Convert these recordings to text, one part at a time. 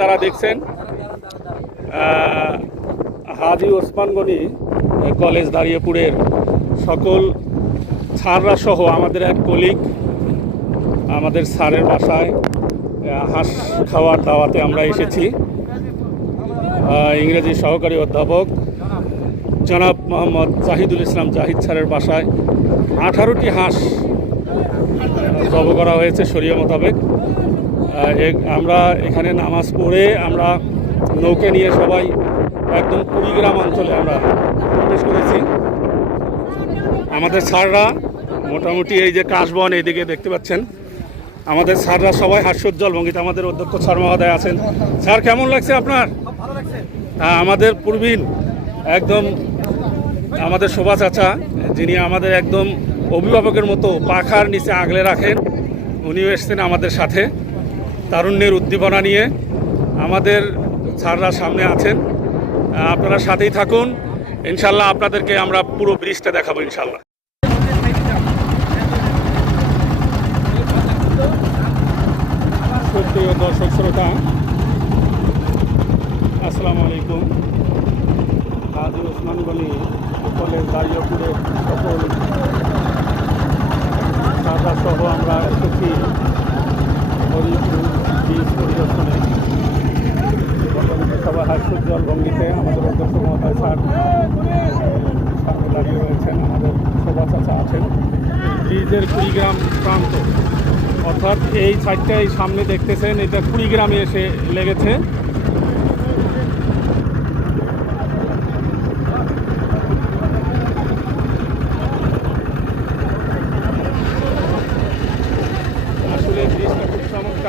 যারা দেখছেন হাজি ওসমান গনি কলেজ দাঁড়িয়েপুরের সকল স্যাররা সহ আমাদের এক কলিগ আমাদের স্যারের বাসায় হাঁস খাওয়ার দাওয়াতে আমরা এসেছি। ইংরেজি সহকারী অধ্যাপক জনাব মোহাম্মদ জাহিদুল ইসলাম জাহিদ স্যারের বাসায় আঠারোটি হাঁস জব করা হয়েছে শরীয় মোতাবেক। আমরা এখানে নামাজ পড়ে আমরা নৌকে নিয়ে সবাই একদম কুড়িগ্রাম অঞ্চলে আমরা প্রবেশ করেছি। আমাদের স্যাররা মোটামুটি এই যে কাশবন এইদিকে দেখতে পাচ্ছেন। আমাদের স্যাররা সবাই হাস্যোজ্জ্বল ভঙ্গিতে আমাদের অধ্যক্ষ স্যার মহোদয় আছেন। স্যার কেমন লাগছে আপনার? হ্যাঁ, আমাদের পূর্বীন একদম আমাদের শোভা চাচা যিনি আমাদের একদম অভিভাবকের মতো পাখার নিচে আগলে রাখেন উনিও এসছেন আমাদের সাথে। তারুণ্যের উদ্দীপনা নিয়ে আমাদের স্যাররা সামনে আছেন। আপনারা সাথেই থাকুন। ইনশাল্লাহ আপনাদেরকে আমরা পুরো ব্রিজটা দেখাবো ইনশাল্লাহ। দর্শক শ্রোতা, আসসালামু আলাইকুম। হাজি ওসমান গনি কলেজ দাঁড়িয়েপুরের সকল সহ আমরা এসেছি। সবাই হাস্যোজ্জ্বল ভঙ্গিতে আমাদের অধ্যক্ষ মহোদয় স্যার সামনে দাঁড়িয়ে রয়েছেন আমাদের শোভা চাচা আছেন। ব্রিজের কুড়িগ্রাম প্রান্ত। অর্থাৎ এই সাইডটাই সামনে দেখতেছেন, এটা কুড়িগ্রামে এসে লেগেছে।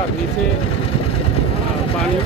आदमी से पानी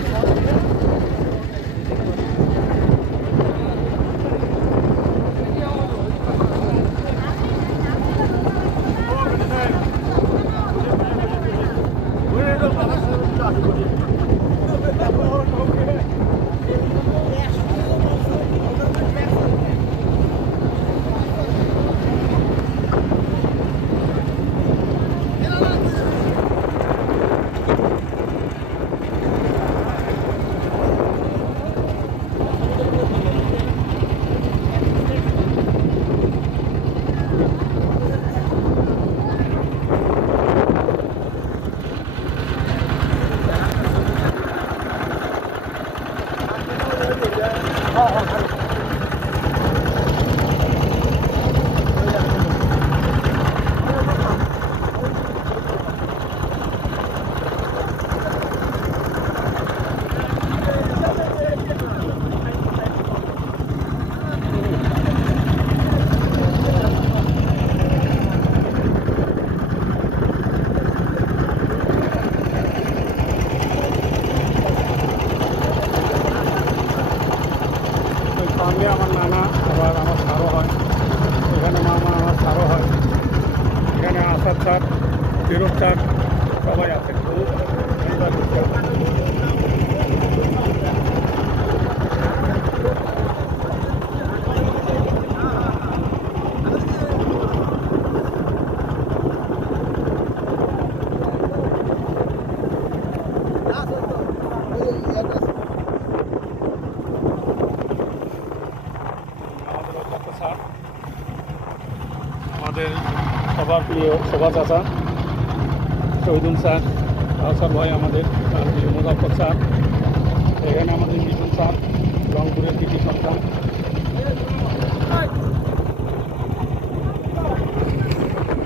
আমার নানা, আবার আমার সারও হয়। এখানে মামা আমার সারও হয়। এখানে আসাদ স্যার ফিরোজ স্যার, সবাই আছে খুব সুন্দর দৃশ্য। আমাদের অধ্যক্ষ স্যার আমাদের সবার প্রিয় সভা চাচা, শহীদুল স্যার আসার ভাই আমাদের প্রিয় মুজাফর স্যার। এখানে আমাদের